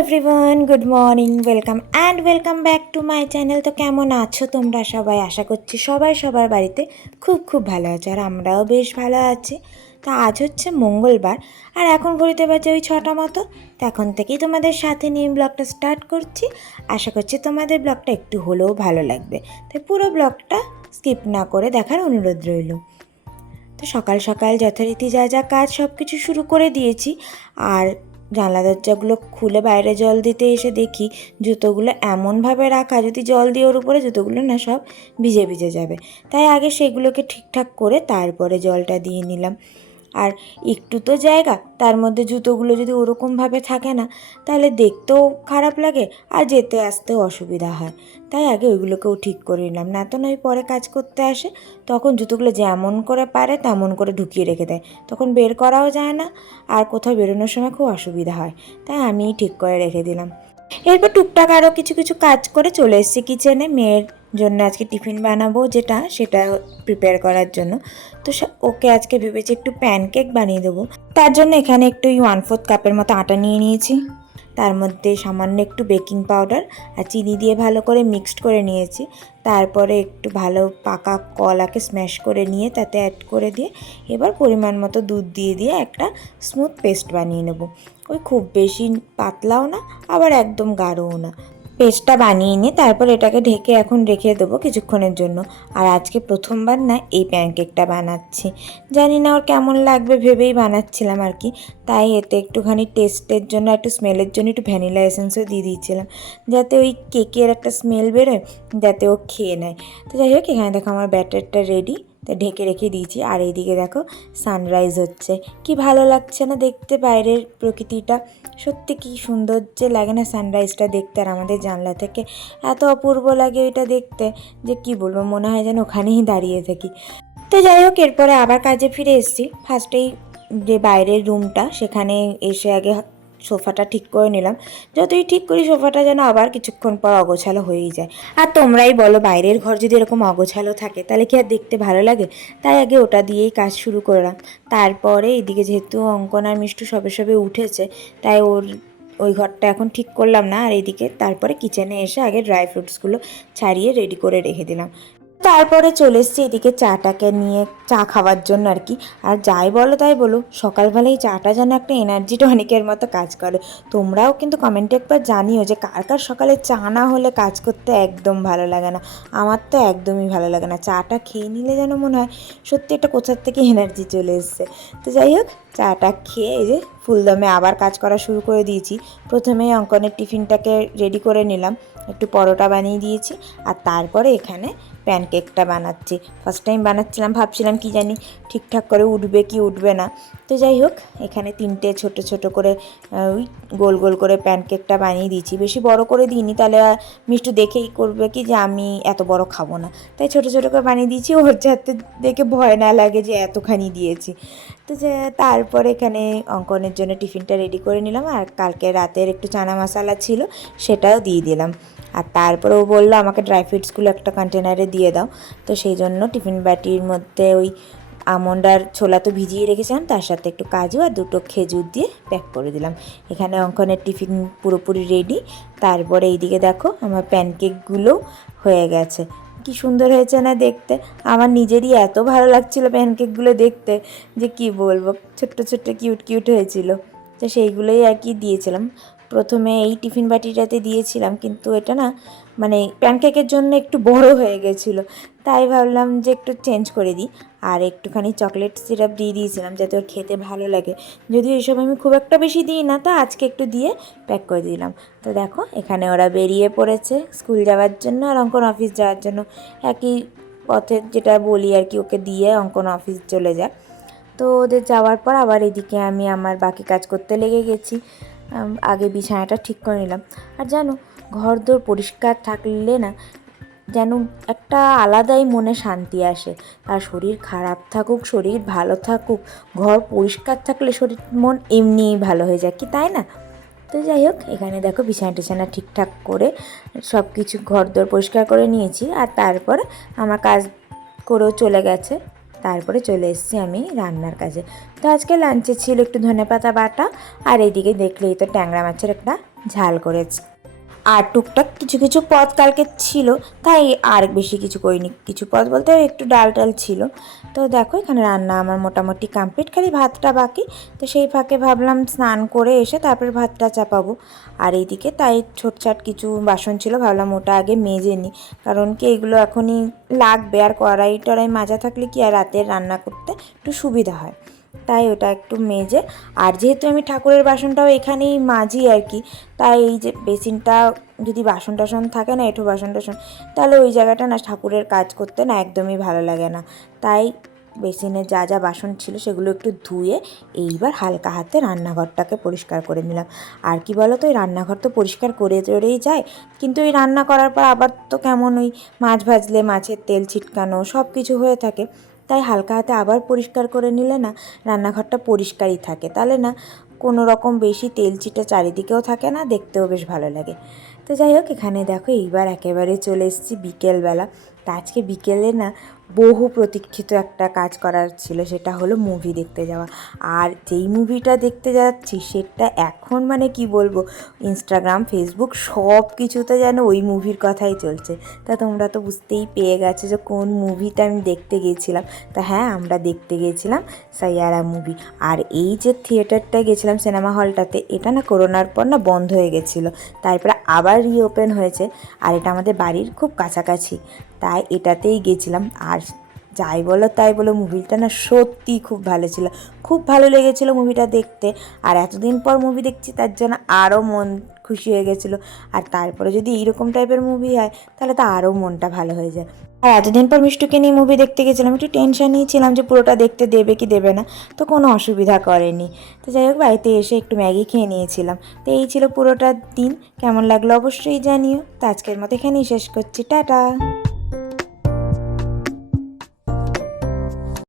Everyone, good morning, welcome back to my channel. তো কেমন আছো তোমরা সবাই? আশা করছি সবাই সবার বাড়িতে খুব ভালো আছো, আর আমরাও বেশ ভালো আছি। তো আজ হচ্ছে মঙ্গলবার, আর এখন ঘড়িতে বাজে ওই 6টা মতো। তো এখন থেকেই তোমাদের সাথে নিয়ে ব্লগটা স্টার্ট করছি। আশা করছি তোমাদের ব্লগটা একটু হলেও ভালো লাগবে, তাই পুরো ব্লগটা স্কিপ না করে দেখার অনুরোধ রইল। তো সকাল সকাল যথারীতি যা যা কাজ সব কিছু শুরু করে দিয়েছি। আর জানলা দরজাগুলো খুলে বাইরে জল দিতে এসে দেখি জুতোগুলো এমনভাবে রাখা, যদি জল দিয়ে ওর উপরে জুতোগুলো না সব ভিজে ভিজে যাবে। তাই আগে সেগুলোকে ঠিকঠাক করে তারপরে জলটা দিয়ে নিলাম। আর একটু তো জায়গা, তার মধ্যে জুতোগুলো যদি ওরকমভাবে থাকে না, তাহলে দেখতেও খারাপ লাগে আর যেতে আসতেও অসুবিধা হয়। তাই আগে ওইগুলোকেও ঠিক করে নিলাম, না তো নয় পরে কাজ করতে আসে তখন জুতোগুলো যেমন করে পারে তেমন করে ঢুকিয়ে রেখে দেয়, তখন বের করাও যায় না, আর কোথাও বেরোনোর সময় খুব অসুবিধা হয়। তাই আমিই ঠিক করে রেখে দিলাম। এরপর টুকটাক আরও কিছু কাজ করে চলে এসেছি কিচেনে। মেয়ের জন্য আজকে টিফিন বানাবো, সেটা প্রিপেয়ার করার জন্য। তো ওকে আজকে ভেবেছি একটু প্যানকেক বানিয়ে দেবো। তার জন্য এখানে একটু 1/4 কাপের মতো আটা নিয়ে নিয়েছি, তার মধ্যে সামান্য একটু বেকিং পাউডার আর চিনি দিয়ে ভালো করে মিক্সড করে নিয়েছি। তারপরে একটু ভালো পাকা কলাকে স্ম্যাশ করে নিয়ে তাতে অ্যাড করে দিয়ে এবার পরিমাণ মতো দুধ দিয়ে একটা স্মুথ পেস্ট বানিয়ে নেব। ওই খুব বেশি পাতলাও না, আবার একদম গাঢ়ও না। পেস্টটা বানিয়ে নিয়ে তারপর এটাকে ঢেকে এখন রেখে দেবো কিছুক্ষণের জন্য। আর আজকে প্রথমবার না এই প্যানকেকটা বানাচ্ছি, জানি না ওর কেমন লাগবে ভেবেই বানাচ্ছিলাম আর কি। তাই এতে একটুখানি টেস্টের জন্য, একটু স্মেলের জন্য একটু ভ্যানিলা এসেন্সও দিয়ে দিয়েছিলাম, যাতে ওই কেকের একটা স্মেল বেরোয়, যাতে ও খেয়ে নেয়। তো যাই হোক, এখানে দেখো আমার ব্যাটারটা রেডি, তো ঢেকে রেখে দিয়েছি। আর এইদিকে দেখো সানরাইজ হচ্ছে, কি ভালো লাগছে না দেখতে বাইরের প্রকৃতিটা। সত্যি কি সুন্দর যে লাগে না সানরাইজটা দেখতে, আর আমাদের জানলা থেকে এত অপূর্ব লাগে ওইটা দেখতে যে কি বলবো, মনে হয় যেন ওখানেই দাঁড়িয়ে থাকি। তো যাই হোক, এরপরে আবার কাজে ফিরে এসেছি। ফার্স্টেই যে বাইরের রুমটা, সেখানে এসে আগে সোফাটা ঠিক করে নিলাম। যতই ঠিক করি সোফাটা যেন আবার কিছুক্ষণ পর অগোছালো হয়েই যায়। আর তোমরাই বলো, বাইরের ঘর যদি এরকম অগোছালো থাকে তাহলে কি আর দেখতে ভালো লাগে? তাই আগে ওটা দিয়েই কাজ শুরু করলাম। তারপরে এদিকে যেহেতু অঙ্কন আর মিষ্টু সবে উঠেছে, তাই ওই ঘরটা এখন ঠিক করলাম না। আর এইদিকে তারপরে কিচেনে এসে আগে ড্রাই ফ্রুটসগুলো ছাড়িয়ে রেডি করে রেখে দিলাম। তারপরে চলে এসেছি এদিকে চাটাকে নিয়ে, চা খাওয়ার জন্য আর কি। আর যাই বলো তাই বলো, সকালবেলায় চাটা যেন একটা এনার্জি টনিকের মতো কাজ করে। তোমরাও কিন্তু কমেন্টে একবার জানিও যে কার কার সকালে চা না হলে কাজ করতে একদম ভালো লাগে না। আমার তো একদমই ভালো লাগে না, চাটা খেয়ে নিলে যেন মনে হয় সত্যি একটা কোথার থেকে এনার্জি চলে এসছে। তো যাই হোক, চাটা খেয়ে এই যে ফুলদমে আবার কাজ করা শুরু করে দিয়েছি। প্রথমেই অঙ্কনের টিফিনটাকে রেডি করে নিলাম, একটু পরোটা বানিয়ে দিয়েছি। আর তারপরে এখানে প্যানকেকটা বানাচ্ছি। ফার্স্ট টাইম বানাচ্ছিলাম, ভাবছিলাম কি জানি ঠিকঠাক করে উঠবে কি উঠবে না। তো যাই হোক, এখানে 3টে ছোট করে ওই গোল করে প্যানকেকটা বানিয়ে দিয়েছি। বেশি বড় করে দিইনি, তাহলে মিষ্টু দেখেই করবে কি যে আমি এত বড় খাবো না। তাই ছোট করে বানিয়ে দিয়েছি, ওর যাতে দেখে ভয় না লাগে যে এতখানি দিয়েছি। তো যে তারপরে এখানে অঙ্কনের জন্য টিফিনটা রেডি করে নিলাম। আর কালকে রাতের একটু চানা মশলা ছিল, সেটাও দিয়ে দিলাম। আর তারপরে ও বললো আমাকে ড্রাই ফ্রুটসগুলো একটা কন্টেনারে দিয়ে দাও। তো সেই জন্য টিফিন বাটির মধ্যে ওই আমন্ড আর ছোলা তো ভিজিয়ে রেখেছিলাম, তার সাথে একটু কাজু আর 2টো খেজুর দিয়ে প্যাক করে দিলাম। এখানে অঙ্কনের টিফিন পুরোপুরি রেডি। তারপরে এইদিকে দেখো আমার প্যানকেকগুলো হয়ে গেছে। কি সুন্দর হয়েছে না দেখতে, আমার নিজেরই এত ভালো লাগছিল প্যানকেকগুলো দেখতে যে কি বলবো, ছোট্ট কিউট হয়েছিল। তো সেইগুলোই আর কি দিয়েছিলাম। প্রথমে এই টিফিন বাটিটাতে দিয়েছিলাম, কিন্তু এটা না মানে প্যানকেকের জন্য একটু বড় হয়ে গেছিলো, তাই ভাবলাম যে একটু চেঞ্জ করে দিই। আর একটুখানি চকলেট সিরাপ দিয়ে দিয়েছিলাম যাতে ওর খেতে ভালো লাগে। যদিও এইসব আমি খুব একটা বেশি দিই না, তো আজকে একটু দিয়ে প্যাক করে দিলাম। তো দেখো এখানে ওরা বেরিয়ে পড়েছে স্কুল যাওয়ার জন্য, আর অঙ্কন অফিস যাওয়ার জন্য। একই পথে যেটা বলি আর কি, ওকে দিয়ে অঙ্কন অফিস চলে যায়। তো ওদের যাওয়ার পর আবার এদিকে আমি আমার বাকি কাজ করতে লেগে গেছি। আগে বিছানাটা ঠিক করে নিলাম। আর জানো, ঘরদোর পরিষ্কার থাকলে না যেন একটা আলাদাই মনে শান্তি আসে। আর শরীর খারাপ থাকুক, শরীর ভালো থাকুক, ঘর পরিষ্কার থাকলে শরীর মন এমনিই ভালো হয়ে যায়, কি তাই না? তো যাই হোক, এখানে দেখো বিছানা ঠিকঠাক করে সব কিছু ঘরদোর পরিষ্কার করে নিয়েছি। আর তারপর আমার কাজ করেও চলে গেছে। তারপরে চলে এসেছি আমি রান্নার কাজে। তো আজকে লাঞ্চে ছিল একটু ধনেপাতা বাটা, আর এইদিকে দেখলেই তো ট্যাংরা মাছের একটা ঝাল করেছি। আর টুকটাক কিছু কিছু পদ কালকে ছিল, তাই আর বেশি কিছু করিনি। কিছু পদ বলতে একটু ডাল টাল ছিল। তো দেখো এখানে রান্না আমার মোটামুটি কমপ্লিট, খালি ভাতটা বাকি। তো সেই ফাঁকে ভাবলাম স্নান করে এসে তারপরে ভাতটা চাপাবো। আর এইদিকে তাই ছোটছাট কিছু বাসন ছিল, ভাবলাম ওটা আগে মেজে নিই, কারণ কি এগুলো এখনই লাগবে। আর কড়াই টড়াই মাজা থাকলে কি আর রাতের রান্না করতে একটু সুবিধা হয়, তাই ওটা একটু মেজে। আর যেহেতু আমি ঠাকুরের বাসনটাও এখানেই মাজি আর কি, তাই এই যে বেসিনটা যদি বাসন টাসন থাকে না, এঁঠো বাসন টাসন, তাহলে ওই জায়গাটা না ঠাকুরের কাজ করতে না একদমই ভালো লাগে না। তাই বেসিনে যা যা বাসন ছিল সেগুলো একটু ধুয়ে এইবার হালকা হাতে রান্নাঘরটাকে পরিষ্কার করে নিলাম। আর কি বলো তো, ওই রান্নাঘর তো পরিষ্কার করে চড়েই যায়, কিন্তু ওই রান্না করার পর আবার তো কেমন ওই মাছ ভাজলে মাছের তেল ছিটকানো সব কিছু হয়ে থাকে। তাই হালকা হাতে আবার পরিষ্কার করে নিলে না রান্নাঘরটা পরিষ্কারই থাকে, তাহলে না কোনো রকম বেশি তেল চিটে চারিদিকেও থাকে না, দেখতেও বেশ ভালো লাগে। তো যাই হোক, এখানে দেখো এইবার একেবারে চলে এসেছি বিকেলবেলা। তা আজকে বিকেলে না বহু প্রতীক্ষিত একটা কাজ করার ছিল, সেটা হলো মুভি দেখতে যাওয়া। আর যেই মুভিটা দেখতে যাচ্ছি সেটা এখন মানে কি বলবো, ইনস্টাগ্রাম ফেসবুক সব কিছুতে যেন ওই মুভির কথাই চলছে। তা তোমরা তো বুঝতেই পেয়ে গেছো যে কোন মুভিটা আমি দেখতে গিয়েছিলাম। তা হ্যাঁ, আমরা দেখতে গিয়েছিলাম সাইয়ারা মুভি। আর এই যে থিয়েটারটায় গেছিলাম, সিনেমা হলটাতে, এটা না করোনার পর না বন্ধ হয়ে গেছিলো, তারপরে আবার রিওপেন হয়েছে। আর এটা আমাদের বাড়ির খুব কাছাকাছি, তাই এটাতেই গেছিলাম। আর যাই বলো তাই বলো, মুভিটা না সত্যিই খুব ভালো ছিল, খুব ভালো লেগেছিলো মুভিটা দেখতে। আর এতদিন পর মুভি দেখছি, তার জন্য আরও মন খুশি হয়ে গেছিলো। আর তারপরে যদি এইরকম টাইপের মুভি হয় তাহলে তো আরও মনটা ভালো হয়ে যায়। আর এতদিন পর মিষ্টুকে নিয়ে মুভি দেখতে গেছিলাম, একটু টেনশানই ছিলাম যে পুরোটা দেখতে দেবে কি দেবে না, তো কোনো অসুবিধা করেনি। তো যাই হোক, বাড়িতে এসে একটু ম্যাগি খেয়ে নিয়েছিলাম। তো এই ছিল পুরোটা দিন, কেমন লাগলো অবশ্যই জানিও। তো আজকের মতো এখানেই শেষ করছি, টাটা।